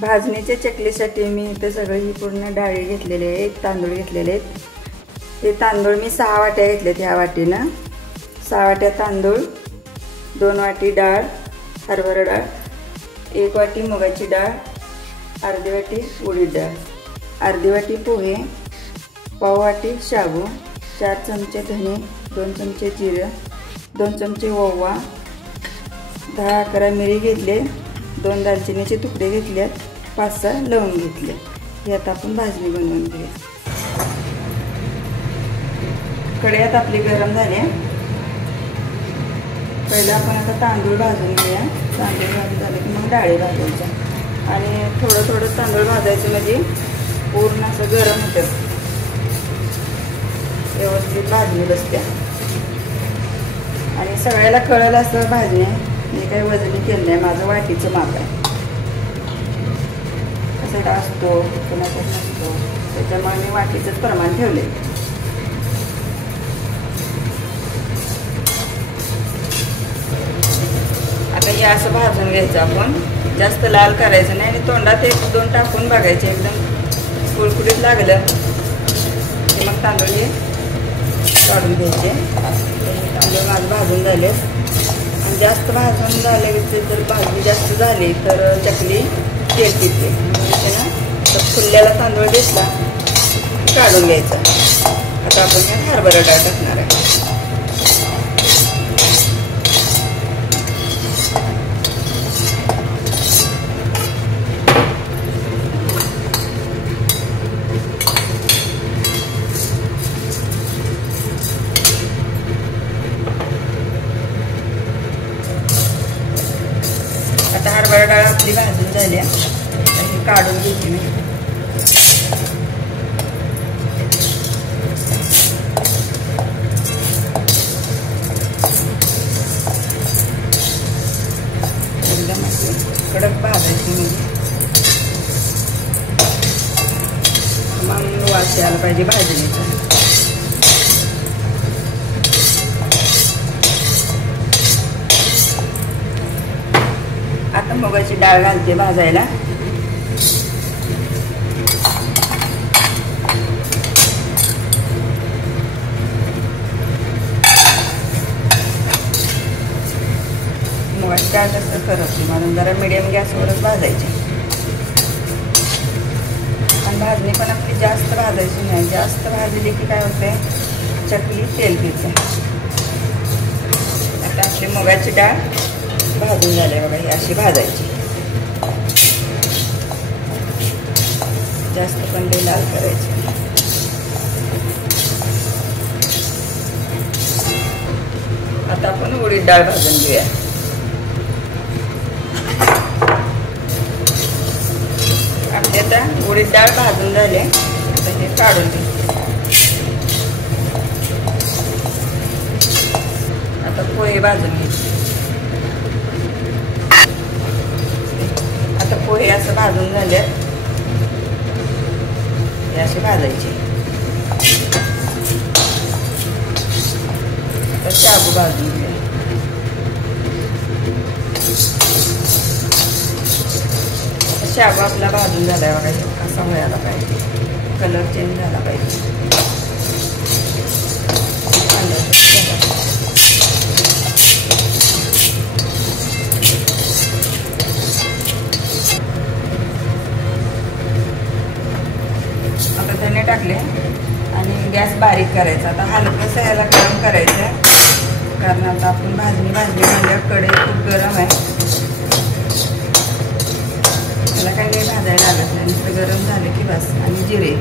भाजणीच्या चकलीसाठी मी इथे सगळे ही पूर्ण डाळी घेतलेले आहेत, तांदूळ घेतलेले आहेत। ते तांदूळ मी 6 वाट्या घेतलेत। ह्या वाटीनं 6 वाट्या तांदूळ, 2 वाटी डाळ हरभरा डाळ, 1 वाटी मुगाची डाळ, अर्धी वाटी उडीद डाळ, अर्धी वाटी पोहे, पाव वाटी शाबू, 4 चमचे धने, 2 चमचे जिरे, 2 चमचे ओवा, 10-11 मिरी घेतले, 2 दालचिनीचे तुकडे घेतले, 5-6 लवंग घेतले। हे आता आपण भाजणी बनवून घेऊया। कढईत आपली गरम झाली। पहिला आपण आता तांदूळ भाजून घेऊया। तांदूळ भाजून झाले की मग डाळी भाजायच्या आणि थोडं थोडं तांदूळ भाजायचं म्हणजे पूर्ण असं गरम होतं, व्यवस्थित भाजणी बसते आणि सगळ्याला कळलं असं भाजणे। मी काही वजनी केलं नाही, माझं वाटीचं माप आहे। कसा असतो कोणाचा नसतो, त्याच्यामुळे मी वाटीचंच प्रमाण ठेवले। आता हे असं भाजून घ्यायचं आपण, जास्त लाल करायचं नाही आणि तोंडात 1-2 टाकून बघायचे। एकदम कुळकुळीत लागलं की मग तांदूळ हे काढून घ्यायचे। तांदूळ माझं भाजून झाले आणि जास्त भाजून झाले तर भाजणी जास्त झाली तर चकली तेल पिते, तर फुलल्याला तांदूळ दिसला काढून घ्यायचा। आता आपण हे हरभरा डाळ टाकणार आहे। आता हरभरा डाळ आपली भाजून झाली, ही काढून घेते मी। एकदम अशी कडक भाजायची म्हणजे मग वास यायला पाहिजे भाजणीचा। आता मुगाची डाळ घालते भाजायला। मुगाची डाळ जास्त करत म्हणून जरा मीडियम गॅसवरच भाजायची। आणि भाजणी पण आपली जास्त भाजायची नाही, जास्त भाजली की काय होते चकली तेल पिते। आता आपली मुगाची डाळ भाजून झाले बघा, ही अशी भाजायची, जास्त पण लई लाल करायची। आता आपण उडीद डाळ भाजून घेऊया। आपली आता उडीद डाळ भाजून झाले, आता हे काढून घे। आता पोहे भाजून घे। आता पोहे असं भाजून झाले, हे असे भाजायचे। तर शाबू भाजून घ्या। शाबू आपला भाजून झालाय बघा, असा व्हायला पाहिजे, कलर चेंज झाला पाहिजे। आता धने टाकले आणि गॅस बारीक करायचा। आता हलकंसं याला गरम करायचं, कारण आता आपण भाजणी म्हणजे कढई खूप गरम आहे, त्याला काही नाही भाजायला लागत नाही, नुसतं गरम झालं की बस। आणि जिरे,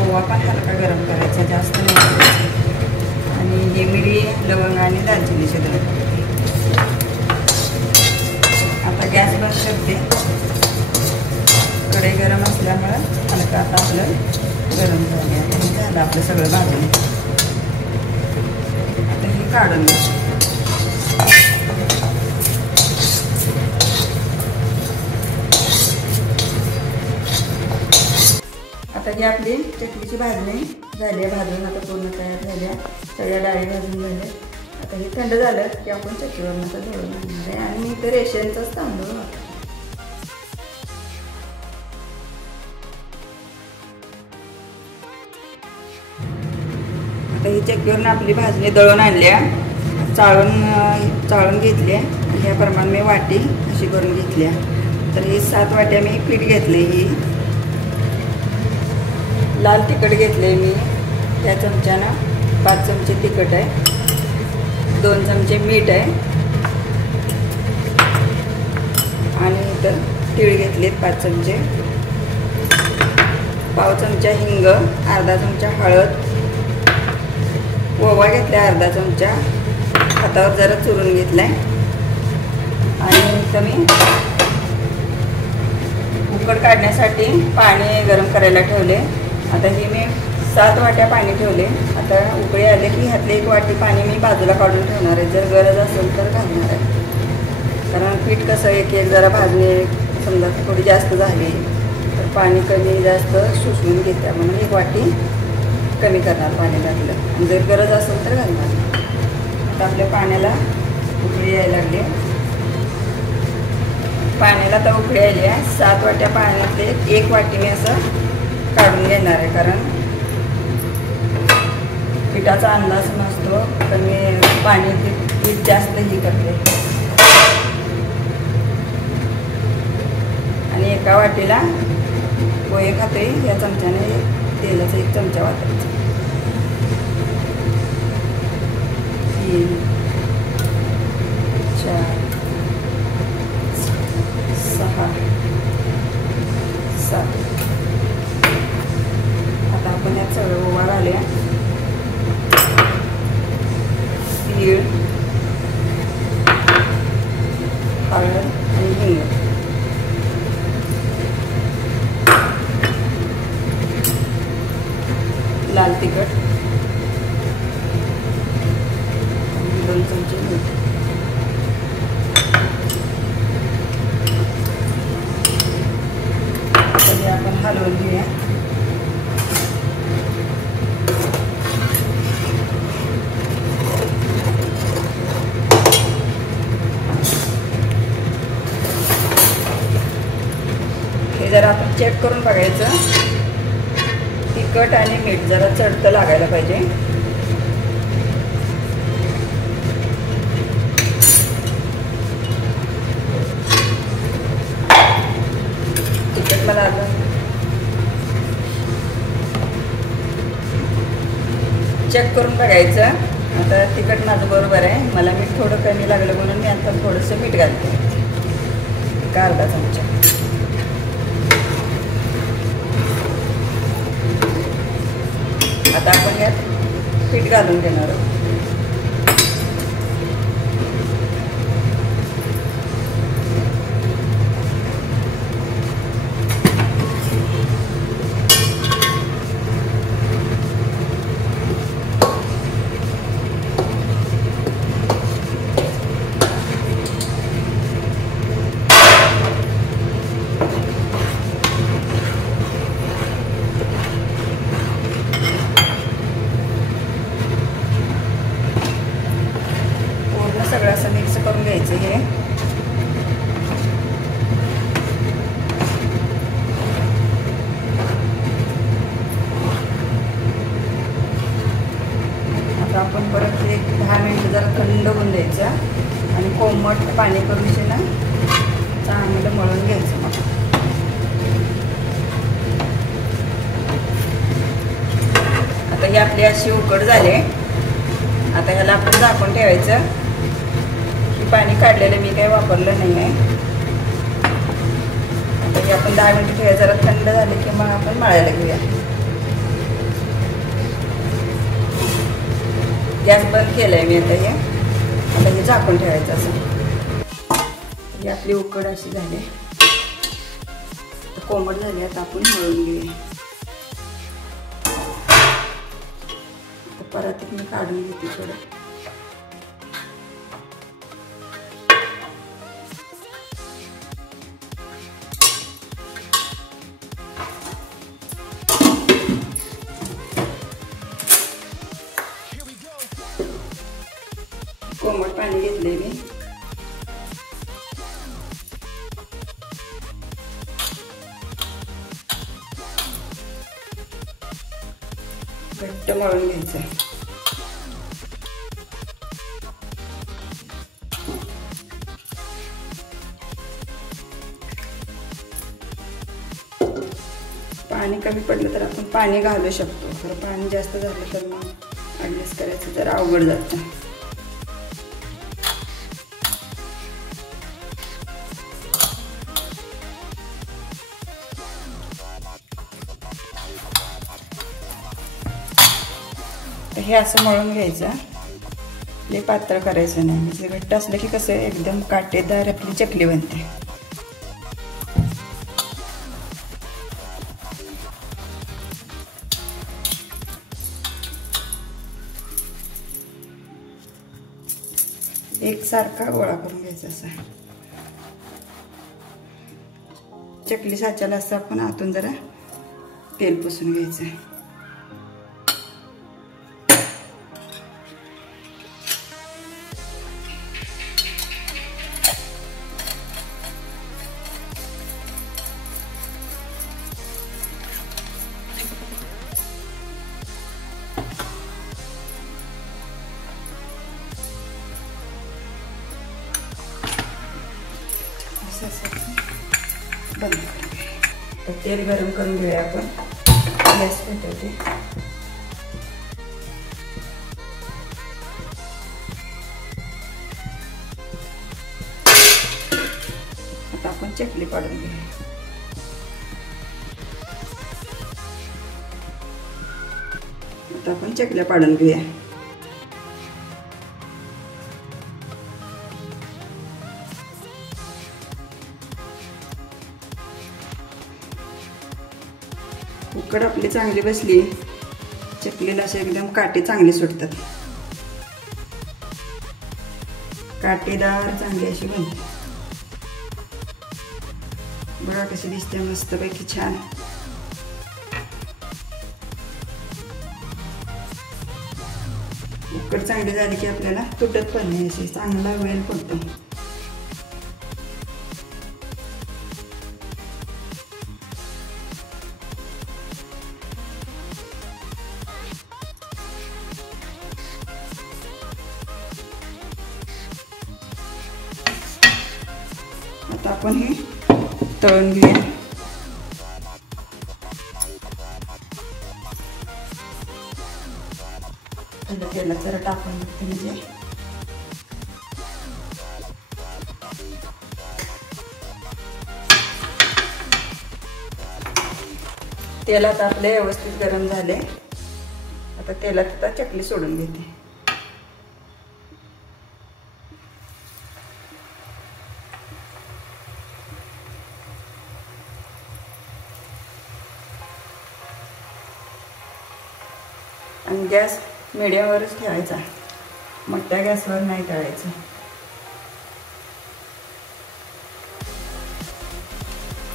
ओवा पण हलका गरम करायचा, जास्त नाही। आणि हे मिरी, लवंग आणि दालचिनीचे दोन। आता गॅस बंद करते, कढई गरम असल्यामुळे हलका आता आपलं गरम झाले आणि झालं आपलं सगळं भाजून। आता हे काढून घ्या। आता ही आपली चकलीची भाजणी झाल्या भाजून, आता पूर्ण तयार झाल्या. सगळ्या डाळी भाजून झाल्या. आता हे थंड झालं की आपण चक्कीवरून आता दळून आणणार आहे. आणि मी इथं रेशनचाच तांदूळ वापरते. आता ही चक्कीवरून आपली भाजणी दळून आणल्या, चाळून घेतल्या. ह्याप्रमाणे मी वाटी अशी करून घेतल्या. तर ही 7 वाट्या मी पीठ घेतले. ही लाल तिखट घेतले मी, त्या चमच्यानं 5 चमचे तिखट आहे, 2 चमचे मीठ आहे आणि इतर तीळ घेतलेत 5 चमचे, पाव चमचा हिंग, अर्धा चमचा हळद, ओवा घेतला अर्धा चमचा, हातावर जरा चुरून घेतलाय. आणि इथं मी उकड काढण्यासाठी पाणी गरम करायला ठेवले. आता ही मी 7 वाट्या पाणी ठेवले. आता उकळी आले की ह्यातले 1 वाटी पाणी मी बाजूला काढून ठेवणार आहे. जर गरज असेल तर घालणार आहे. कारण पीठ कसं एक जरा भाजणे समजा थोडी जास्त झाली तर पाणी कमी जास्त शोषून घेते, म्हणून 1 वाटी कमी करणार पाणी घातलं. जर गरज असेल तर घालणार. आता आपल्या पाण्याला उकळी यायला लागली. पाण्याला तर उकळी आली आहे. 7 वाट्या पाण्यातले 1 वाटी मी असं काढून घेणार आहे. कारण पिठाचा अंदाज नसतो, पण मी पाणी पीठ जास्त ही करते. आणि एका वाटीला पोहे खातोय या चमच्याने तेलाचा 1 चमचा वापरायचा. 3 4 6 7. आता आपण यात सगळं ओवा घालूया. तीळ, हळद आणि हिंग. लाल तिखट, 2 चमचे मीठ. हे आपण हलवून घेऊया. हे जरा आपण चेक करून बघायचं. तिखट आणि मीठ जरा चढतं लागायला पाहिजे. तिखट मला आलं. चेक करून बघायचं. आता तिखट माझं बरोबर आहे. मला मीठ थोडं कमी लागलं म्हणून मी आता थोडंसं मीठ घालते, 1 अर्धा चमचा. आता आपण यात पीठ घालून घेणार आहोत. सगळं असं मिक्स करून घ्यायचं. हे आता आपण परत 10 मिनिटं जरा थंड होऊन द्यायचं आणि कोमट पाणी करून ना चांगलं मळून घ्यायचं. मग आता ही आपली अशी उकड झाली. आता ह्याला आपण झाकून ठेवायचं. पाणी काढलेलं मी काही वापरलं नाही आहे. आता हे आपण 10 मिनिटं ठेवायचं. जरा थंड झाले की मग आपण मळायला घेऊया. गॅस बंद केलाय मी. आता हे झाकून ठेवायचं असं. ही आपली उकड अशी झाली, कोमट झाली. आता आपण मळून घेऊया. परत मी काढून घेते थोडं. कोमट पाणी घेतले मी. घट्ट मळून घ्यायचं. पाणी कमी पडलं तर आपण पाणी घालू शकतो, खरं पाणी जास्त झालं तर मग ॲडजस्ट करायचं जरा अवघड जातं. हे असं मळून घ्यायचं. लई पातळ करायचं नाही, म्हणजे घट्ट असलं की कसं एकदम काटेदार आपली चकली बनते. एकसारखा गोळा करून घ्यायचा असा. चकली साच्याला असं आपण आतून जरा तेल पुसून घ्यायचं. बंद तर तेल गरम करून घेऊया आपण. गॅस पेटवते. आता आपण चकली पाडून घेऊया. आता आपण चकल्या पाडून घेऊया. उकड आपली चांगली बसली, चकलीला असे एकदम काटे चांगले सुटतात. काटेदार चांगली अशी बनते. बघा कशी दिसते मस्तपैकी छान. उकड चांगली झाली की आपल्याला तुटत पण नाही, अशी चांगला वेळ पडतो. आता आपण हे तळून घेऊया. तेलात जरा टाकून घेते. म्हणजे तेलात आपले व्यवस्थित गरम झाले. आता तेलात आता चकली सोडून घेते. आणि गॅस मीडियमवरच ठेवायचा, मोठ्या गॅसवर नाही तळायचं.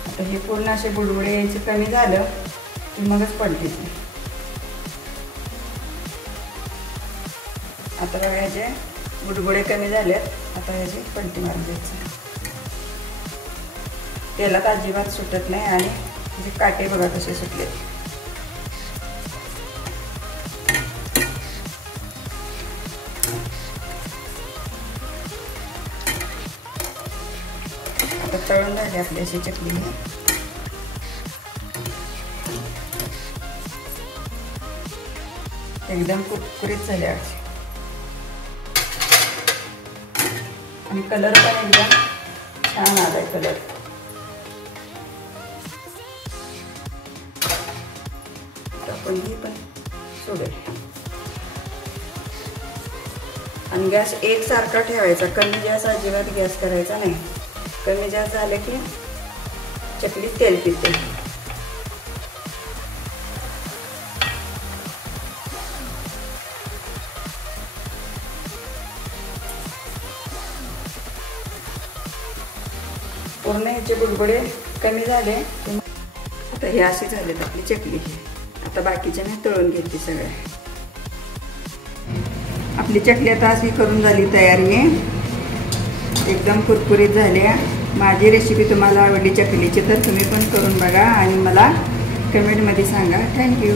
आता हे पूर्ण असे बुडबुडे यायचे कमी झालं की मगच पलटायचे. आता बघा याचे बुडबुडे कमी झालेत. आता याची पलटी मारून द्यायची. तेलात अजिबात सुटत नाही आणि त्याचे काटे बघा कसे सुटलेत. आता तळून झाली आपली अशी चकली. एकदम कुरकुरीत झाली आणि कलर पण एकदम छान आलाय कलर. आपण ही पण सोडेल. आणि गॅस एकसारखा ठेवायचा, कमी जास्त अजिबात गॅस करायचा नाही. कमी जास्त झाले की चकली तेल पिते. पूर्ण ह्याचे बुडबुडे कमी झाले. आता हे असे झालेत आपली चकली. आता बाकीचे मी तळून घेते सगळे. आपली चकली आता अशी करून झाली तयारी आहे, एकदम कुरकुरीत झाल्या। माझी रेसिपी तुम्हाला आवडली चकलीची तर तुम्ही पण करून बघा आणि मला कमेंटमध्ये सांगा। थँक्यू।